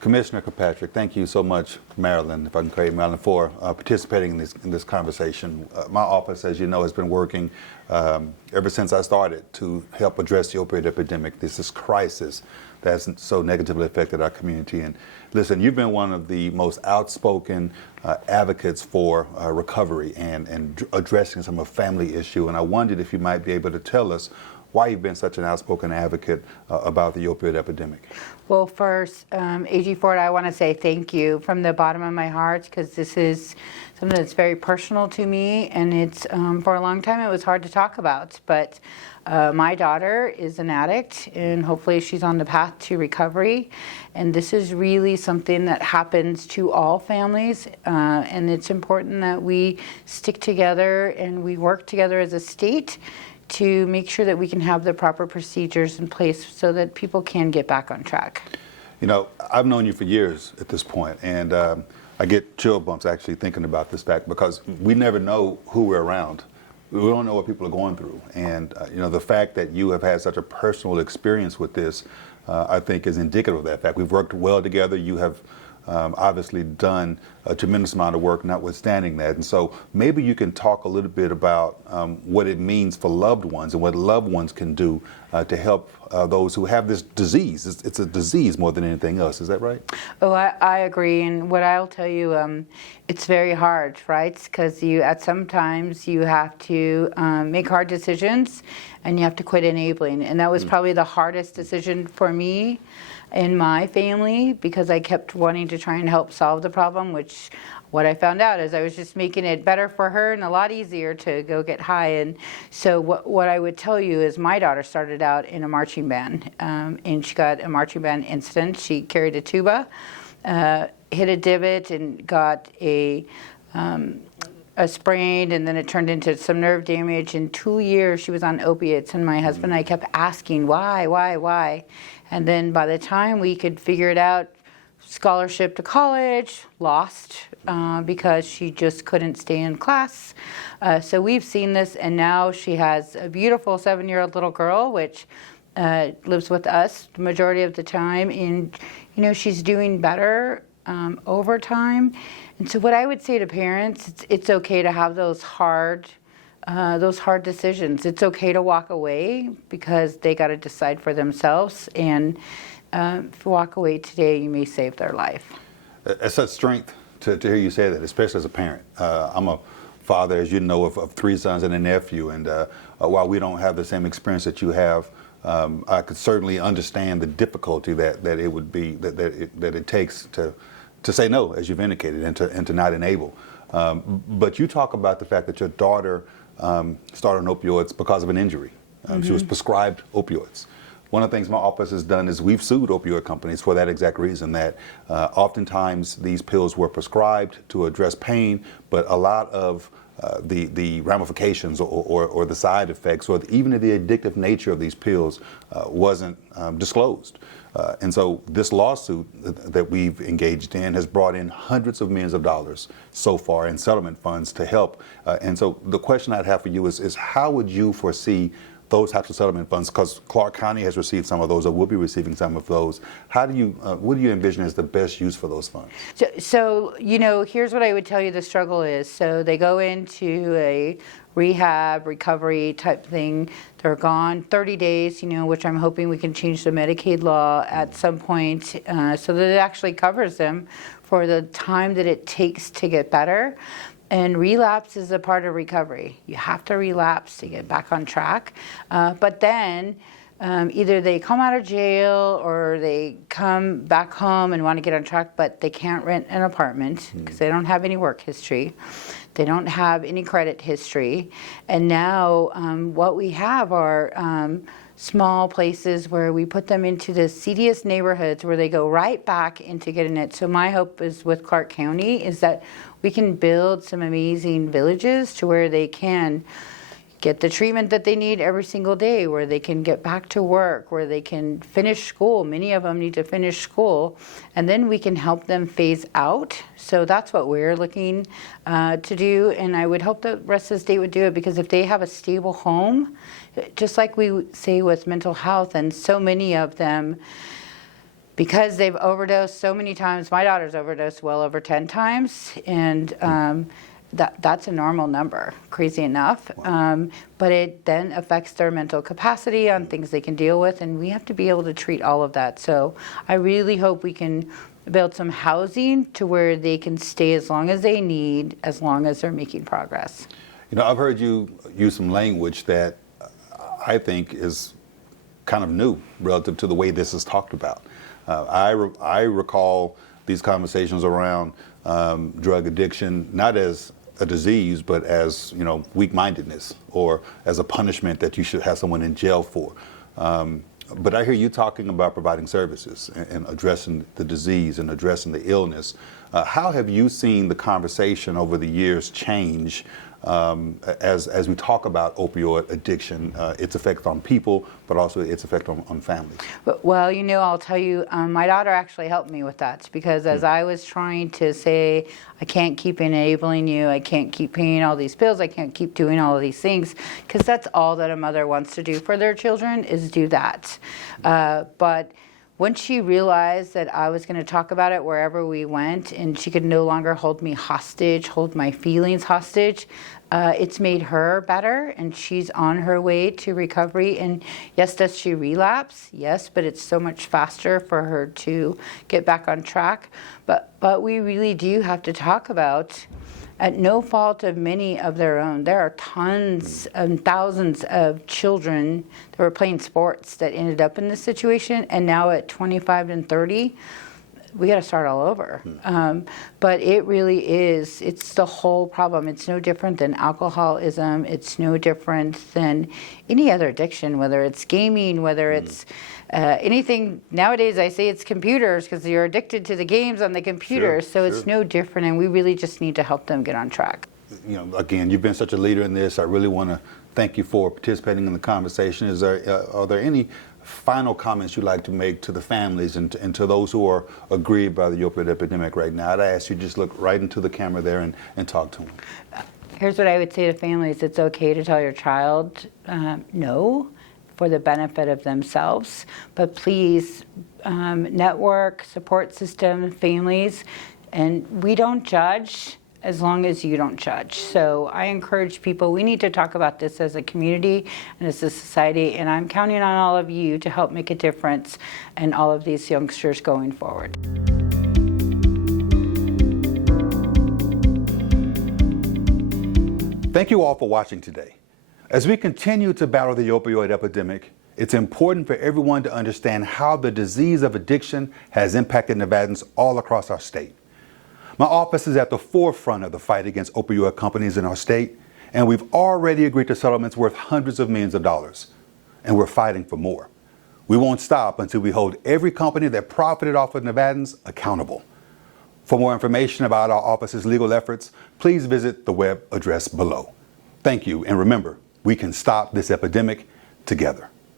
Commissioner Kirkpatrick, thank you so much, Marilyn, if I can call you Marilyn, for participating in this conversation. My office, as you know, has been working ever since I started to help address the opioid epidemic. This is crisis that's so negatively affected our community. And listen, you've been one of the most outspoken advocates for recovery and addressing some of the family issue. And I wondered if you might be able to tell us why you've been such an outspoken advocate about the opioid epidemic. Well, first, AG Ford, I want to say thank you from the bottom of my heart, because this is something that's very personal to me, and it's for a long time it was hard to talk about. But my daughter is an addict, and hopefully she's on the path to recovery. And this is really something that happens to all families, and it's important that we stick together and we work together as a state to make sure that we can have the proper procedures in place so that people can get back on track. You know, I've known you for years at this point, and I get chill bumps actually thinking about this fact, because we never know who we're around. We don't know what people are going through. And you know, the fact that you have had such a personal experience with this, I think is indicative of that fact. We've worked well together. You have obviously done a tremendous amount of work notwithstanding that. And so maybe you can talk a little bit about what it means for loved ones and what loved ones can do to help those who have this disease. It's a disease more than anything else. Is that right? Oh, I agree. And what I'll tell you, it's very hard, right? Because at sometimes you have to make hard decisions, and you have to quit enabling. And that was probably the hardest decision for me in my family, because I kept wanting to try and help solve the problem, which what I found out is I was just making it better for her and a lot easier to go get high. And so what I would tell you is my daughter started out in a marching band, and she got a marching band incident. She carried a tuba, hit a divot, and got a sprain, and then it turned into some nerve damage. In 2 years she was on opiates, and my husband and I kept asking why. And then by the time we could figure it out, scholarship to college, lost because she just couldn't stay in class. So we've seen this, and now she has a beautiful 7-year-old little girl, which lives with us the majority of the time. And, you know, she's doing better over time. And so what I would say to parents, it's okay to have those hard decisions. It's okay to walk away, because they got to decide for themselves. And if you walk away today, you may save their life. It's such strength to hear you say that, especially as a parent. I'm a father, as you know, of 3 sons and a nephew. And while we don't have the same experience that you have, I could certainly understand the difficulty that it would be, that it takes to say no, as you've indicated, and to not enable. But you talk about the fact that your daughter started on opioids because of an injury. She was prescribed opioids. One of the things my office has done is we've sued opioid companies for that exact reason, that oftentimes these pills were prescribed to address pain, but a lot of the ramifications or the side effects, or even the addictive nature of these pills wasn't disclosed. And so this lawsuit that we've engaged in has brought in hundreds of millions of dollars so far in settlement funds to help. And so the question I'd have for you is how would you foresee those types of settlement funds, because Clark County has received some of those, or will be receiving some of those. How do you, what do you envision as the best use for those funds? So, you know, here's what I would tell you the struggle is. So they go into a rehab, recovery type thing. They're gone 30 days, you know, which I'm hoping we can change the Medicaid law at some point so that it actually covers them for the time that it takes to get better. And relapse is a part of recovery. You have to relapse to get back on track. But then either they come out of jail or they come back home and want to get on track, but they can't rent an apartment because they don't have any work history. They don't have any credit history. And now what we have are small places where we put them into the seediest neighborhoods where they go right back into getting it. So my hope is with Clark County is that we can build some amazing villages to where they can get the treatment that they need every single day, where they can get back to work, where they can finish school. Many of them need to finish school, and then we can help them phase out. So that's what we're looking to do, and I would hope the rest of the state would do it, because if they have a stable home, just like we say with mental health, and so many of them because they've overdosed so many times. My daughter's overdosed well over 10 times, and that's a normal number, crazy enough. But it then affects their mental capacity on things they can deal with, and we have to be able to treat all of that. So I really hope we can build some housing to where they can stay as long as they need, as long as they're making progress. You know, I've heard you use some language that I think is kind of new relative to the way this is talked about. I recall these conversations around drug addiction not as a disease, but as, you know, weak-mindedness or as a punishment that you should have someone in jail for. But I hear you talking about providing services and addressing the disease and addressing the illness. How have you seen the conversation over the years change as we talk about opioid addiction, its effect on people, but also its effect on families? Well, you know, I'll tell you, my daughter actually helped me with that, because as I was trying to say, I can't keep enabling you, I can't keep paying all these bills, I can't keep doing all of these things, because that's all that a mother wants to do for their children is do that. But once she realized that I was going to talk about it wherever we went, and she could no longer hold me hostage, hold my feelings hostage, it's made her better, and she's on her way to recovery. And yes, does she relapse? Yes, but it's so much faster for her to get back on track. But we really do have to talk about, at no fault of many of their own, there are tons and thousands of children that were playing sports that ended up in this situation, and now at 25 and 30, we got to start all over. But it really is, it's the whole problem. It's no different than alcoholism. It's no different than any other addiction, whether it's gaming, whether it's anything. Nowadays, I say it's computers, because you're addicted to the games on the computer. So it's no different, and we really just need to help them get on track. You know, again, you've been such a leader in this. I really want to thank you for participating in the conversation. Are there any final comments you'd like to make to the families and to those who are aggrieved by the opioid epidemic right now? I'd ask you just look right into the camera there and talk to them. Here's what I would say to families. It's okay to tell your child no, for the benefit of themselves, but please network, support system, families, and we don't judge as long as you don't judge. So I encourage people, we need to talk about this as a community and as a society, and I'm counting on all of you to help make a difference in all of these youngsters going forward. Thank you all for watching today. As we continue to battle the opioid epidemic, it's important for everyone to understand how the disease of addiction has impacted Nevadans all across our state. My office is at the forefront of the fight against opioid companies in our state, and we've already agreed to settlements worth hundreds of millions of dollars, and we're fighting for more. We won't stop until we hold every company that profited off of Nevadans accountable. For more information about our office's legal efforts, please visit the web address below. Thank you, and remember, we can stop this epidemic together.